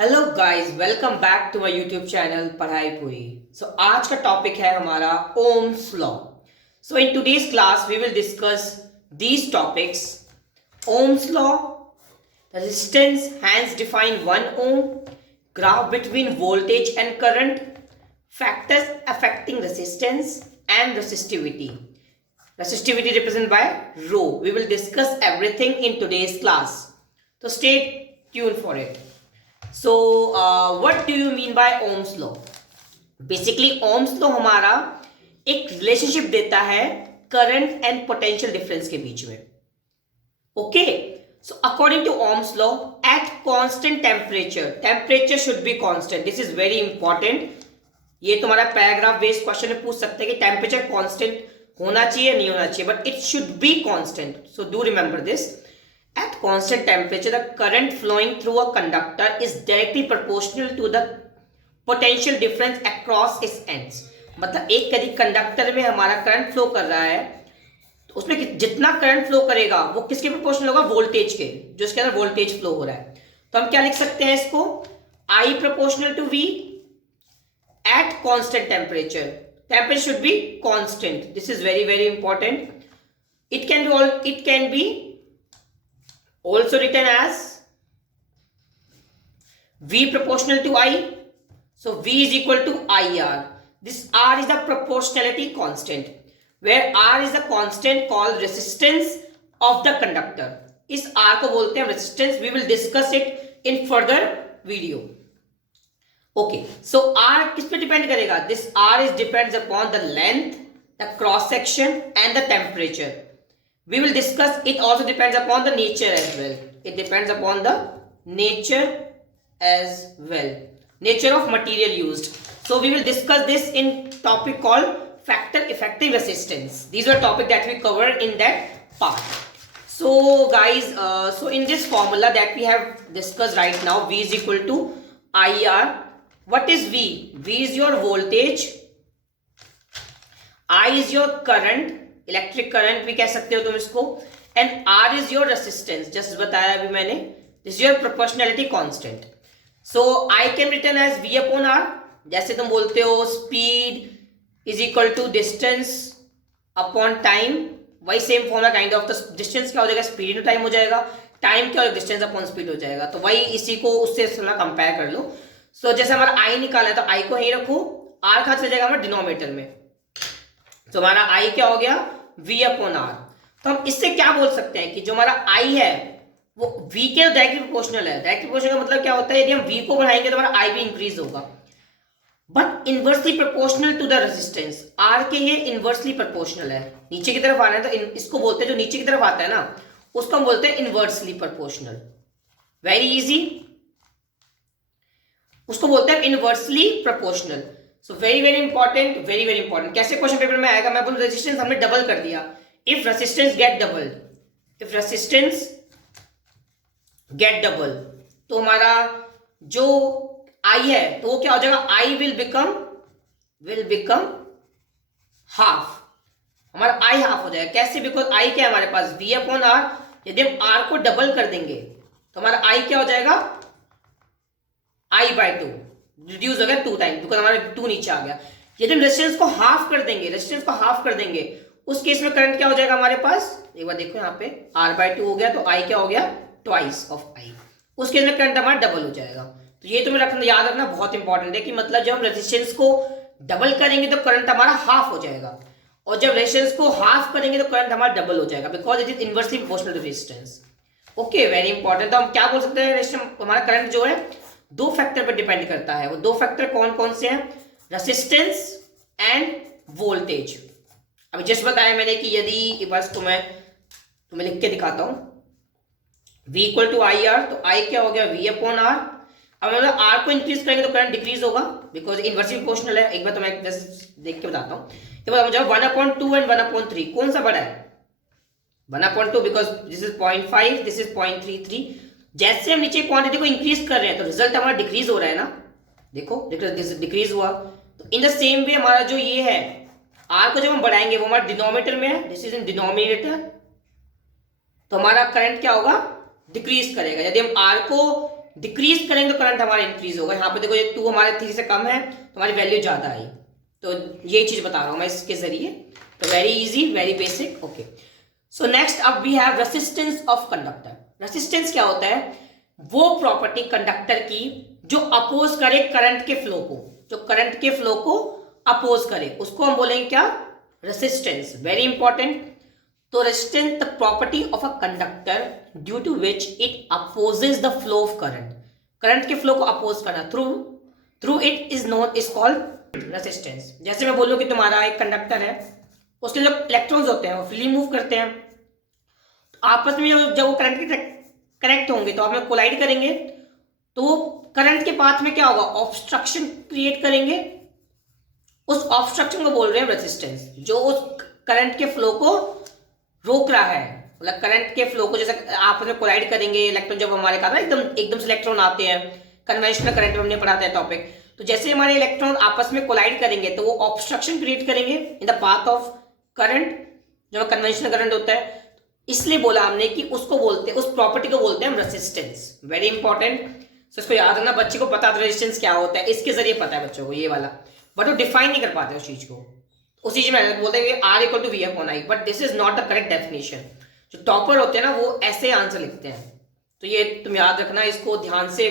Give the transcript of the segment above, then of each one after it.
Hello guys, welcome back to my YouTube channel पढ़ाई पूरी। आज का टॉपिक है हमारा Ohm's law. In today's class we will discuss these topics: Ohm's law, resistance, hence define 1 ohm, graph between voltage and current, factors affecting resistance and resistivity. Resistivity represented by rho. We will discuss everything in today's class. So stay tuned for it. What do you mean by Ohm's law? Basically, Ohm's law हमारा एक relationship देता है current and potential difference के बीच में. Okay, so according to Ohm's law, at constant temperature should be constant. This is very important. ये तुम्हारा paragraph based question में पूछ सकते हैं कि टेम्परेचर कांस्टेंट होना चाहिए नहीं होना चाहिए, but it should be constant. So do remember this. At constant temperature, the current flowing through a conductor is directly proportional to the potential difference across its ends. मतलब एक यदि कंडक्टर में हमारा करंट फ्लो कर रहा है तो उसमें जितना करंट फ्लो करेगा वो किसके प्रोपोर्शनल होगा? वोल्टेज के, जो इसके अंदर वोल्टेज फ्लो हो रहा है. तो हम क्या लिख सकते हैं इसको? I proportional to V at constant temperature. Temperature should be constant. This is very important. It can be also written as V proportional to I. So V is equal to IR. This R is the proportionality constant, where R is the constant called resistance of the conductor. इस R को बोलते हैं resistance. We will discuss it in further video. Okay, so R किस पे depend करेगा? This R is depends upon the length, the cross section and the temperature. We will discuss it also depends upon the nature as well. It depends upon the nature as well. Nature of material used. So we will discuss this in topic called factor effective resistance. These are topic that we cover in that part. So guys, so in this formula that we have discussed right now, V is equal to IR. What is V? V is your voltage, I is your current, electric current भी कह सकते हो तुम इसको, and R is your resistance, just बताया अभी मैंने. This your proportionality constant. So I can written as V upon R. जैसे तुम बोलते हो speed is equal to distance upon time, वही सेम फॉर्मूला काइंड ऑफ. तो डिस्टेंस क्या हो जाएगा? स्पीड इनटू टाइम हो जाएगा. टाइम क्या हो? डिस्टेंस अपॉन स्पीड हो जाएगा. तो वही इसी को उससे कंपेयर कर लो. सो जैसे हमारा आई निकाला है तो आई को यही रखो, आर कहां चला जाएगा? हमारे डिनोमिनेटर में. तो हमारा आई क्या हो गया? V upon R. तो हम इससे क्या बोल सकते हैं कि जो हमारा I है वो V के डायरेक्टली प्रोपोर्शनल है. डायरेक्टली प्रोपोर्शनल का मतलब क्या होता है? यदि हम V को बढ़ाएंगे तो हमारा I भी इंक्रीज होगा, but inversely proportional to the resistance. R के ये इनवर्सली प्रोपोर्शनल है. नीचे की तरफ आ रहा है तो इसको बोलते हैं, जो नीचे की तरफ आता है ना उसको हम बोलते हैं इनवर्सली प्रोपोर्शनल. Very easy. उसको बोलते हैं inversely proportional. So very important, very important. कैसे क्वेश्चन पेपर में आएगा? मैं बोलूं रेजिस्टेंस हमने डबल कर दिया. इफ रेजिस्टेंस गेट डबल, तो हमारा जो आई है तो वो क्या हो जाएगा? I will become half. हमारा आई हाफ हो जाएगा. कैसे? बिकॉज आई क्या है हमारे पास? V upon are. यदि हम आर को डबल कर देंगे तो हमारा आई क्या हो जाएगा? I/2 रिड्यूस हो गया 2 टाइम, बिकॉज हमारा 2 नीचे आ गया. यदि हम रेजिस्टेंस को हाफ कर देंगे, उस केस में करंट क्या हो जाएगा हमारे पास? एक बार देखो यहाँ पे R/2 हो गया तो I क्या हो गया? Twice of I. उस केस में करंट हमारा डबल हो जाएगा. तो ये तुम्हें याद रखना बहुत इंपॉर्टेंट है कि मतलब जब हम रेजिस्टेंस को डबल करेंगे तो करंट हमारा हाफ हो जाएगा, और जब रेजिस्टेंस को हाफ करेंगे तो करंट हमारा डबल हो जाएगा, because it is inversely proportional to resistance. Okay, very important. तो हम क्या बोल सकते हैं? हमारा करंट जो है 2 फैक्टर पर डिपेंड करता है. वो 2 फैक्टर कौन कौन से हैं? Resistance end voltage. अभी जस्ट बताया मैंने कि यदि बस तुम्हें लिख के दिखाता हूं. V equal to I R, तो I क्या हो गया? V upon R. अब मतलब R को इंक्रीज करेंगे तो करंट डिक्रीज होगा, बिकॉज इनवर्सली प्रोपोर्शनल है. एक बार तो मैं जस्ट देख के बताता हूं. एक बार मुझे 1/2 एंड 1/3 कौन सा बड़ा है? 1/2, because this is 0.5, this is 0.33. जैसे हम नीचे क्वांटिटी को इंक्रीज कर रहे हैं तो रिजल्ट हमारा डिक्रीज हो रहा है ना. देखो डिक्रीज हुआ. तो इन द सेम वे हमारा जो ये है R को जब हम बढ़ाएंगे वो हमारा डिनोमिनेटर में है. This is in denominator. तो हमारा करंट क्या होगा? डिक्रीज करेगा. यदि हम R को डिक्रीज करेंगे तो करंट हमारा इंक्रीज होगा। यहाँ पे देखो ये 2 हमारे 3 से कम है तो हमारी वैल्यू ज्यादा आई, तो ये चीज बता रहा हूं मैं इसके जरिए। तो very easy, very basic. Okay, so next अब we have resistance of conductor. Resistance क्या होता है? वो प्रॉपर्टी कंडक्टर की जो अपोज करे करंट के फ्लो को, जो करंट के फ्लो को अपोज करे, उसको हम बोलेंगे क्या? रेसिस्टेंस। Very important. तो resistance the property of a conductor due to which it opposes the flow of current. Current के फ्लो को अपोज करना through it is known is called resistance. जैसे मैं बोलूं कि तुम्हारा एक कंडक्टर है, उसके जो इलेक्ट्रॉन्स होते हैं वो फ्रीली मूव करते हैं, तो आपस में जब वो करंट के कनेक्ट होंगे तो आप में कोलाइड करेंगे, तो करंट के पाथ में क्या होगा? ऑब्स्ट्रक्शन क्रिएट करेंगे। उस ऑब्स्ट्रक्शन को बोल रहे हैं रेजिस्टेंस, जो उस करंट के फ्लो को रोक रहा है। मतलब करंट के फ्लो को, जैसे आपस में कोलाइड करेंगे इलेक्ट्रॉन, जब हमारे कहा एकदम से इलेक्ट्रॉन आते हैं, कन्वेंशनल करंट में हमने पढ़ाता है टॉपिक, तो जैसे हमारे इलेक्ट्रॉन आपस में कोलाइड करेंगे तो वो ऑब्स्ट्रक्शन क्रिएट करेंगे in the path of current, जो कन्वेंशनल करंट होता है। इसलिए बोला हमने कि उसको बोलते हैं, उस प्रॉपर्टी को बोलते हैं हम रेजिस्टेंस। Very important. तो इसको याद रखना, बच्चे को पता था रेजिस्टेंस क्या होता है, इसके जरिए पता है बच्चों को ये वाला, बट वो डिफाइन नहीं कर पाते उस चीज को। उस चीज में बोलते हैं R equal to V upon I, but this is not the correct definition. जो टॉपर होते हैं ना वो ऐसे आंसर लिखते हैं, तो ये तुम याद रखना, इसको ध्यान से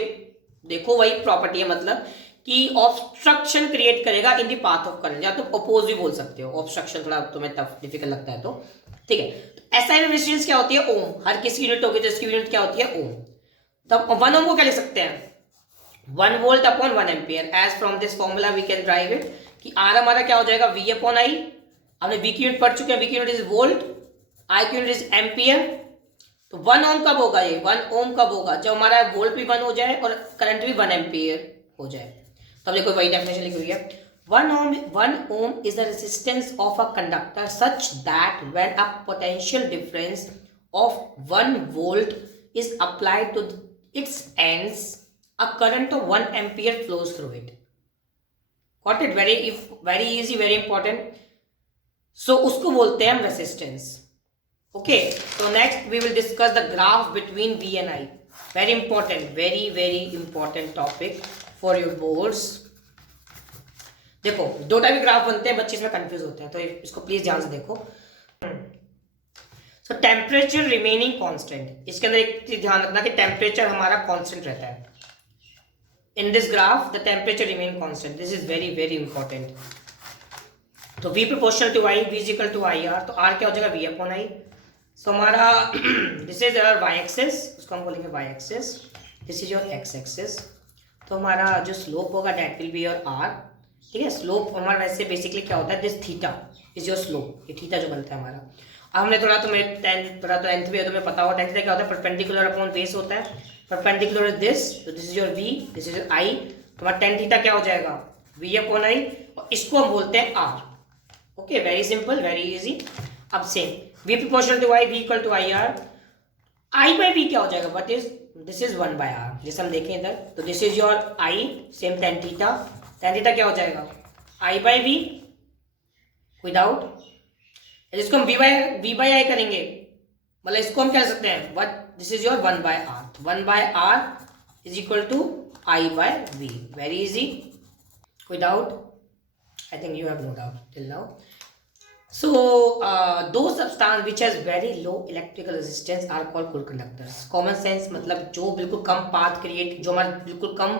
देखो। वही प्रॉपर्टी है, मतलब कि ऑब्स्ट्रक्शन क्रिएट करेगा in the path of current, या तुम अपोज भी बोल सकते हो। ऑब्स्ट्रक्शन थोड़ा तुम्हें टफ डिफिकल्ट लगता है तो ठीक है। तो एसआई रेजिस्टेंस क्या होती है? ओम। हर किसी यूनिट होगी तो इसकी यूनिट क्या होती है? ओम। तब 1 ओम को क्या लिख सकते हैं? 1 volt upon 1 ampere. As from this formula we can derive it कि आर हमारा क्या हो जाएगा? V upon I. हमने वी की यूनिट पढ़ चुके हैं, वी की यूनिट इज वोल्ट, आई की यूनिट इज एम्पियर। तो 1 ओम कब होगा? ये 1 ओम कब होगा? जब हमारा वोल्ट भी 1 हो जाए और करंट भी 1 एम्पियर हो जाए। तब देखो वही डेफिनेशन लिखी हुई है। 1 ohm is the resistance of a conductor such that when a potential difference of 1 volt is applied to its ends, a current of 1 ampere flows through it. Got it? Very easy, very important. So उसको बोलते हैं हम resistance. Okay. So next we will discuss the graph between V and I. Very important, very important topic for your boards. देखो 2 type के graph बनते हैं, बच्चे इसमें कंफ्यूज होते हैं, तो इसको प्लीज ध्यान से देखो। सो टेम्परेचर रिमेनिंग कांस्टेंट, इसके अंदर एक चीज ध्यान रखना कि टेम्परेचर हमारा कांस्टेंट रहता है। In this graph the temperature remain constant, this is very important. तो V proportional to I, V is equal to IR, तो R क्या हो जाएगा? V upon I। सो हमारा this is our y axis, उसको हम बोलेंगे y axis, this is your x axis. तो हमारा जो स्लोप होगा that will be your R। ठीक है, स्लोप हमारा वैसे बेसिकली क्या होता है? This theta is your slope, ये थीटा जो बनता है हमारा। अब हमने थोड़ा तुम्हें 10th पढ़ा, तो 9th में तुम्हें पता होगा 10th थीटा क्या होता है? परपेंडिकुलर अपॉन बेस होता है। परपेंडिकुलर इज दिस, तो this is your V, this is your I। तुम्हारा 10 थीटा क्या हो जाएगा? V अपॉन I, और इसको हम बोलते हैं R। Okay, very simple, very easy. अब same V proportional to I, V equal to IR। I by V क्या हो जाएगा? What is this is 1 by R। जैसे हम देखें इधर, तो this is your I, same tan theta. tan theta क्या हो जाएगा? I बाई V विदाउट, इसको हम V बाई I करेंगे, मतलब इसको हम क्या कर सकते हैं? What this is your 1 by R। 1 by R is equal to I by V। Very easy, without, I think you have no doubt till now. So those substance which has very low electrical resistance are called cool conductors. Common sense मतलब जो बिल्कुल कम path create, जो हमारे बिल्कुल कम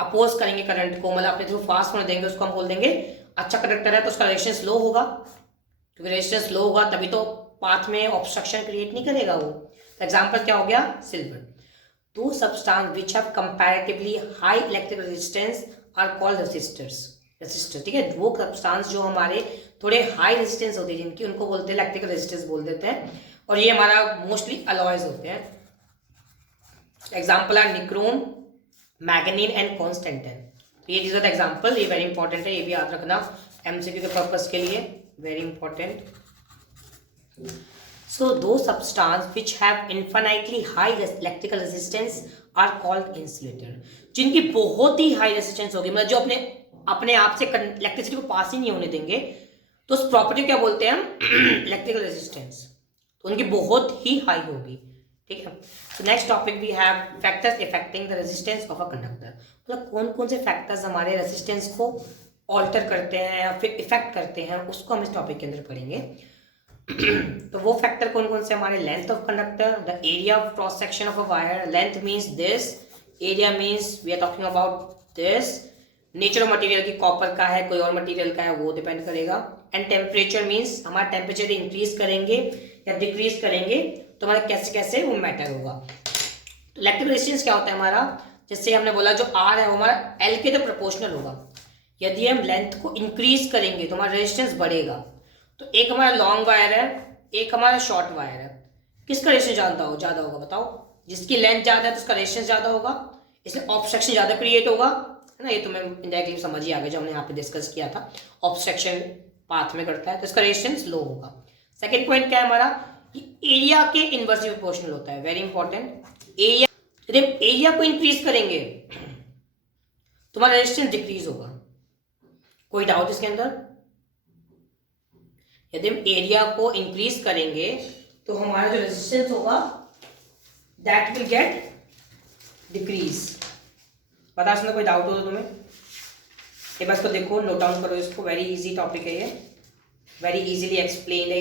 oppose करेंगे current को, मतलब अपने थ्रू फास्ट होने देंगे, उसको हम बोल देंगे अच्छा कंडक्टर है। तो उसका रेजिस्टेंस लो होगा, क्योंकि रेजिस्टेंस लो होगा तभी तो पाथ में ऑब्स्ट्रक्शन क्रिएट नहीं करेगा वो। एग्जाम्पल क्या हो गया? सिल्वर। दो substance which have comparatively high electrical resistance are called resistors. Resistor, ठीक है, वो सब्सटेंस जो हमारे थोड़े हाई रेजिस्टेंस होते हैं जिनकी, उनको बोलते हैं इलेक्ट्रिकल रेजिस्टेंस बोल देते हैं। और ये हमारा मोस्टली अलॉयज होते हैं। Example are nichrome, manganin and constantan. ये चीज़ का एग्जाम्पल, ये वेरी इंपॉर्टेंट है, ये भी याद रखना एमसीक्यू के पर्पस के लिए, very important. So those substance which have infinitely high electrical resistance are called insulator. जिनकी बहुत ही हाई रेजिस्टेंस होगी, मतलब जो अपने आप से इलेक्ट्रिसिटी को पास ही नहीं होने देंगे, तो उस प्रॉपर्टी क्या बोलते हैं हम? Electrical resistance. तो उनकी बहुत ही हाई होगी, ठीक है। So next topic we have factors affecting the resistance of a conductor. मतलब कौन कौन से फैक्टर्स हमारे रेजिस्टेंस को ऑल्टर करते हैं या फिर इफेक्ट करते हैं, उसको हम इस टॉपिक के अंदर पढ़ेंगे। तो वो फैक्टर कौन कौन से हमारे, length of conductor, the area of cross section of a wire, length means this, area means we are talking about this, nature of material की कॉपर का है कोई और मटेरियल का है वो डिपेंड करेगा, एंड टेम्परेचर मींस हमारा टेम्परेचर इंक्रीज करेंगे या डिक्रीज करेंगे तो हमारा कैसे कैसे वो मैटर होगा। तो इलेक्ट्रिक रेजिस्टेंस क्या होता है हमारा, जैसे हमने बोला जो आर है वो हमारा एल के तो प्रोपोर्शनल होगा। यदि हम लेंथ को इंक्रीज करेंगे तो हमारा रेजिस्टेंस बढ़ेगा। तो एक हमारा लॉन्ग वायर है, एक हमारा शॉर्ट वायर है, किसका रेजिस्टेंस ज़्यादा होगा बताओ? जिसकी लेंथ ज़्यादा है तो उसका रेजिस्टेंस ज़्यादा होगा, इसलिए ऑब्स्ट्रक्शन ज़्यादा क्रिएट होगा, है ना। ये तुम्हें इंडायरेक्टली समझ ही आ गया जो हमने यहाँ पे डिस्कस किया था, ऑब्स्ट्रक्शन पाथ में करता है तो इसका रेजिस्टेंस लो होगा। सेकेंड पॉइंट क्या है हमारा, एरिया के इनवर्सली प्रोपोर्शनल होता है, वेरी इंपॉर्टेंट। एरिया, यदि हम एरिया को इंक्रीज करेंगे तो हमारा रेजिस्टेंस डिक्रीज होगा। कोई डाउट इसके अंदर? यदि हम एरिया को इंक्रीज करेंगे तो हमारा जो रेजिस्टेंस होगा दैट विल गेट डिक्रीज। बता इसमें कोई डाउट हो तो तुम्हें? ये बस को देखो, नोट डाउन करो इसको, वेरी इजी टॉपिक है ये, वेरी इजीली एक्सप्लेन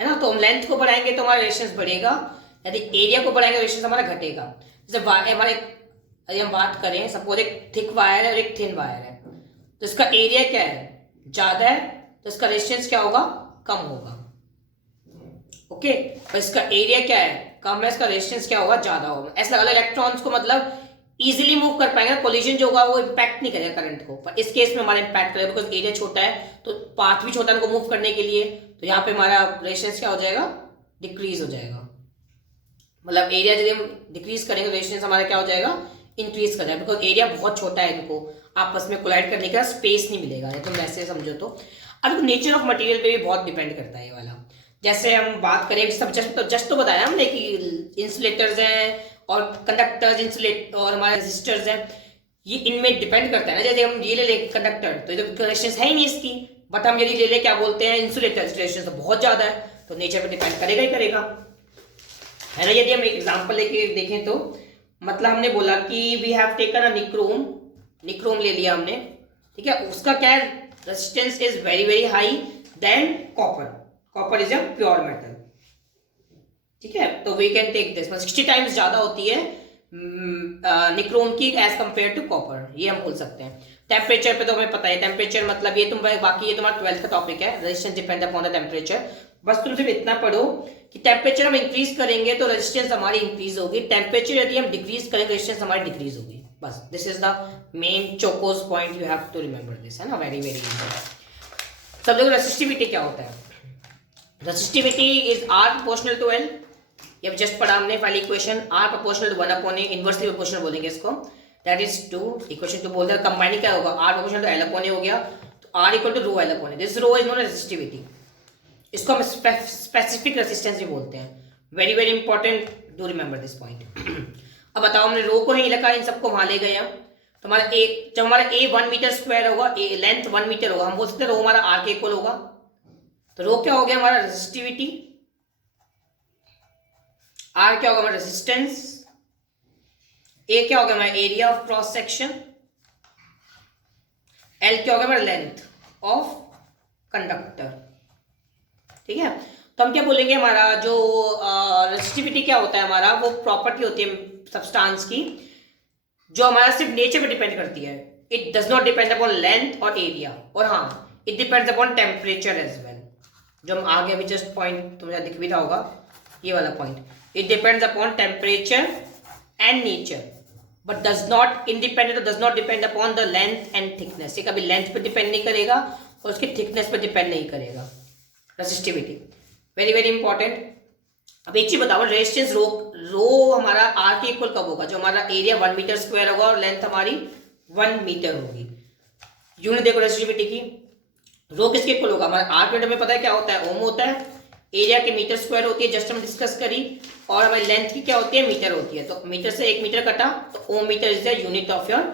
है ना। तो हम लेंथ को बढ़ाएंगे तो हमारा रेजिस्टेंस बढ़ेगा, यदि एरिया को बढ़ाएंगे तो रेजिस्टेंस हमारा घटेगा। जैसे हमारे यदि हम बात करें, सपोज एक थिक वायर है और एक थिन वायर है, तो इसका एरिया क्या है, ज़्यादा है तो इसका रेजिस्टेंस क्या होगा, कम होगा। ओके, और इसका एरिया क्या है, कम है, इसका रेजिस्टेंस क्या होगा, ज़्यादा होगा। ऐसा लगा इलेक्ट्रॉन्स को मतलब इजीली मूव कर पाएंगे, कोलिजन जो होगा वो इम्पैक्ट नहीं करेगा करंट को, पर इस केस में हमारा इम्पैक्ट करेगा बिकॉज एरिया छोटा है तो पाथ भी छोटा है उनको मूव करने के लिए, तो यहाँ पे हमारा रेजिस्टेंस क्या हो जाएगा, डिक्रीज हो जाएगा। मतलब एरिया यदि हम डिक्रीज करेंगे रेजिस्टेंस हमारा क्या हो जाएगा, इंक्रीज कर जाएगा, बिकॉज एरिया बहुत छोटा है, इनको आपस में कोलाइड करने का स्पेस नहीं मिलेगा, तुम वैसे समझो तो। अब नेचर ऑफ मटेरियल पे भी बहुत डिपेंड करता है ये वाला। जैसे हम बात करें, सब जस्ट तो बताया हमने कि इंसुलेटर्स हैं और कंडक्टर्स, इंसुलेट और हमारे रेजिस्टर्स हैं, ये इनमें डिपेंड करता है ना। जैसे हम ये ले लें कंडक्टर तो ये तो रेजिस्टेंस है ही नहीं इसकी, बट हम यदि ले लें क्या बोलते हैं इंसुलेटर, रेजिस्टेंस तो बहुत ज़्यादा है, तो नेचर पर डिपेंड करेगा ही करेगा, है ना। यदि हम एक एग्जाम्पल लेके देखें तो मतलब हमने बोला कि we have taken a nichrome ले लिया हमने, ठीक है, उसका क्या है, resistance is very very high then copper is a pure metal, ठीक है। तो we can take this, 60 times ज्यादा होती है निक्रोम की एज कंपेयर टू कॉपर, ये हम बोल सकते हैं। टेम्परेचर पे तो हमें पता है, टेम्परेचर मतलब ये तुम बाकी ये तुम्हारा 12th का टॉपिक है, resistance depend upon the temperature. बस तुम सिर्फ इतना पढ़ो कि टेम्परेचर हम इंक्रीज करेंगे तो रेजिस्टेंस हमारी इंक्रीज होगी, टेम्परेचर यदि हम डिक्रीज करेंगे रेजिस्टेंस हमारी डिक्रीज होगी। बस this is the main focus point, you have to remember this, है ना, वेरी वेरी इंपॉर्टेंट। सब देखो रेसिस्टिविटी क्या होता है, resistivity is R proportional to L, ये जस्ट पढ़ा हमने पहली equation, R proportional to 1 upon A, inversely proportional बोलेंगे इसको, दैट इज 2, इक्वेशन 2 बोलते हैं, कंबाइनिंग क्या होगा, R proportional to L upon A हो गया, तो R equal to rho L upon A, this rho is known resistivity, इसको हम स्पेसिफिक रेजिस्टेंस भी बोलते हैं, very very important, do remember this point. अब बताओ हमने रो को ही लगा, इन सबको वहां ले गए हम, तो हमारा ए, जब हमारा ए 1 मीटर स्क्वायर होगा, ए लेंथ 1 मीटर होगा, हम बोल सकते हैं रो हमारा आर के इक्वल होगा, तो रो क्या हो गया हमारा रेजिस्टिविटी, आर क्या होगा हमारा रेजिस्टेंस, ए क्या होगा हमारा area of cross section, L क्या होगा हमारा लेंथ ऑफ कंडक्टर, ठीक है। तो हम क्या बोलेंगे, हमारा जो रेजिस्टिविटी क्या होता है, हमारा वो प्रॉपर्टी होती है सब्सटेंस की जो हमारा सिर्फ नेचर पे डिपेंड करती है, it does not depend upon length और एरिया, और हाँ it depends upon temperature as well, जो हम आगे अभी जस्ट पॉइंट तुम्हें दिख भी रहा होगा ये वाला point, it depends upon temperature and nature but does not independent, does not depend upon the length and thickness, ये कभी लेंथ पे डिपेंड नहीं करेगा और उसकी थिकनेस पे डिपेंड नहीं करेगा, रेजिस्टिविटी वेरी वेरी इंपॉर्टेंट। अब एक चीज बताओ, रेजिस्टेंस रो हमारा आर के इक्वल कब होगा, जो हमारा एरिया 1 मीटर स्क्वायर होगा और लेंथ हमारी 1 मीटर होगी। यूनिट देखो रेजिस्टिविटी की, रो किसके इक्वल होगा, हमारा आर यूनिट हमें पता है क्या होता है, ओम होता है, एरिया के मीटर स्क्वायर होती है, जस्ट हम डिस्कस करी, और हमारी लेंथ की क्या होती है, मीटर होती है, तो मीटर से 1 मीटर कटा तो ohm metre is the unit of your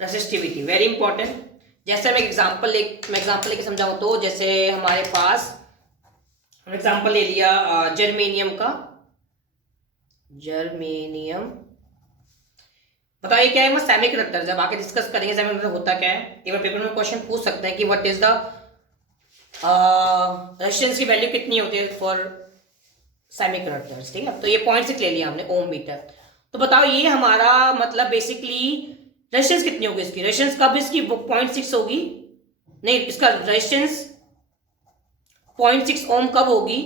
resistivity, very important. जैसे मैं एग्जाम्पल लेके समझाऊं तो, जैसे हमारे पास एग्जाम्पल ले लिया जर्मेनियम का, जर्मेनियम। बताइए क्या है सेमीकंडक्टर, जब आके डिस्कस करेंगे सेमीकंडक्टर होता क्या है। एक बार पेपर में क्वेश्चन पूछ सकते हैं कि व्हाट इज द रेजिस्टेंस की वैल्यू कितनी होती है फॉर सेमीकंडक्टर्स, ठीक है। तो ये 0.6 ले लिया हमने ओम मीटर। तो बताओ ये हमारा मतलब बेसिकली रेजिस्टेंस कितनी होगी इसकी, रेजिस्टेंस कब इसकी 0.6 होगी, नहीं इसका रेजिस्टेंस 0.6 ओम कब होगी,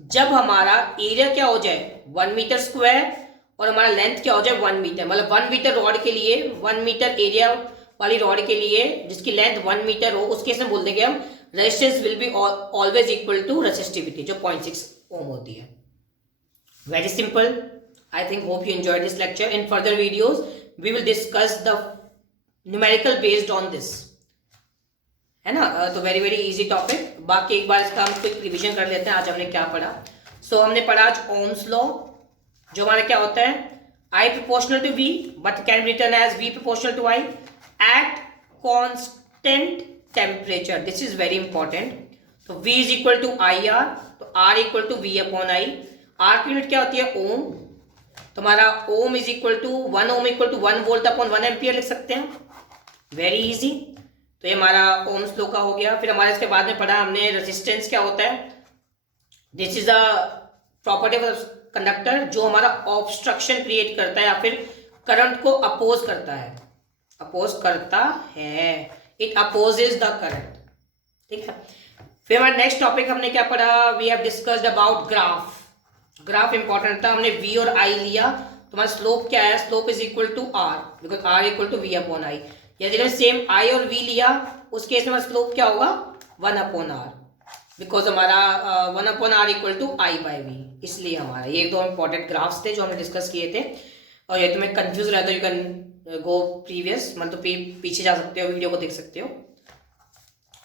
जब हमारा एरिया क्या हो जाए 1 मीटर स्क्वायर और हमारा लेंथ क्या हो जाए 1 मीटर। मतलब 1 मीटर रॉड के लिए, 1 मीटर एरिया वाली रॉड के लिए जिसकी लेंथ 1 मीटर हो, उस केस में बोल देंगे हम resistance will be always equal to resistivity जो 0.6 ओम होती है। Very simple. I think hope you enjoyed this lecture. In further videos we will discuss the numerical based on this, है ना। तो वेरी वेरी इजी टॉपिक। बाकी एक बार इसका हम क्विक रिवीजन कर लेते हैं आज हमने क्या पढ़ा। हमने पढ़ा आज ओम्स लॉ, जो हमारा क्या होता है I proportional to V but can be written as V proportional to I at constant temperature. This is very important. तो V is equal to IR, तो R equal to V upon I। R की unit क्या होती है ohm, तो हमारा ohm is equal to 1 ohm equal to 1 volt upon 1 ampere लिख सकते हैं। Very easy. तो ये हमारा ओम्स लॉ का हो गया। फिर हमारे इसके बाद में पढ़ा हमने रेजिस्टेंस क्या होता है। This is a property of conductor जो हमारा ऑब्स्ट्रक्शन क्रिएट करता है या फिर करंट को अपोज करता है, अपोज करता है, इट अपोजेज द करंट, ठीक है। फिर हमारा नेक्स्ट टॉपिक हमने क्या पढ़ा, we have discussed about graph. Graph important था, हमने v और i लिया, तो हमारा स्लोप क्या है, slope is equal to r because r equal to v upon i। यदि हमने सेम i और v लिया उस केस में हमारा स्लोप क्या होगा 1 अपॉन r बिकॉज हमारा 1 upon r equal to i by v। इसलिए हमारा ये दो इंपॉर्टेंट ग्राफ्स थे जो हमने डिस्कस किए थे। और ये तुम्हें कंफ्यूज रहता है यू कैन गो प्रीवियस, मतलब पीछे जा सकते हो, वीडियो को देख सकते हो,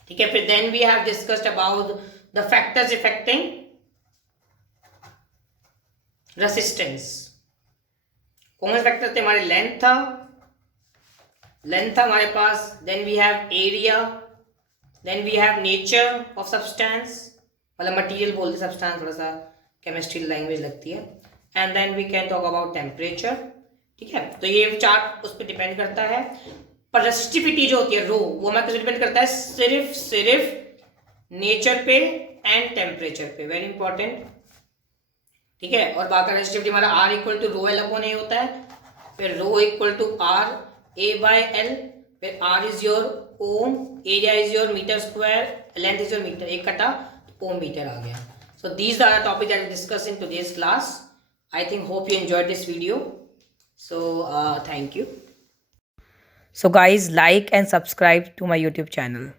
ठीक है। फिर then we have discussed about the factors affecting resistance. कौन से फैक्टर थे हमारे, लेंथ था हमारे पास, then we have area, then we have nature of substance, मतलब मटेरियल बोलते सब्सटेंस, थोड़ा सा केमिस्ट्री लैंग्वेज लगती है, and then we can talk about temperature, ठीक है। तो ये चार्ट उस पर डिपेंड करता है। पर रेसिस्टिविटी जो होती है रो, वो हमारे किस डिपेंड करता है, सिर्फ नेचर पे एंड टेम्परेचर पे, वेरी इंपॉर्टेंट, ठीक है। और बाकी रेजिस्टिविटी हमारा R equal to rho L upon A होता है, फिर rho equal to R A by L, फिर R is your ohm, area is your metre square, length is your metre, एक कटा ओम मीटर आ गया। So these are the topic that we discuss in today's class. I think hope you enjoyed this video, so thank you. So guys like and subscribe to my YouTube channel.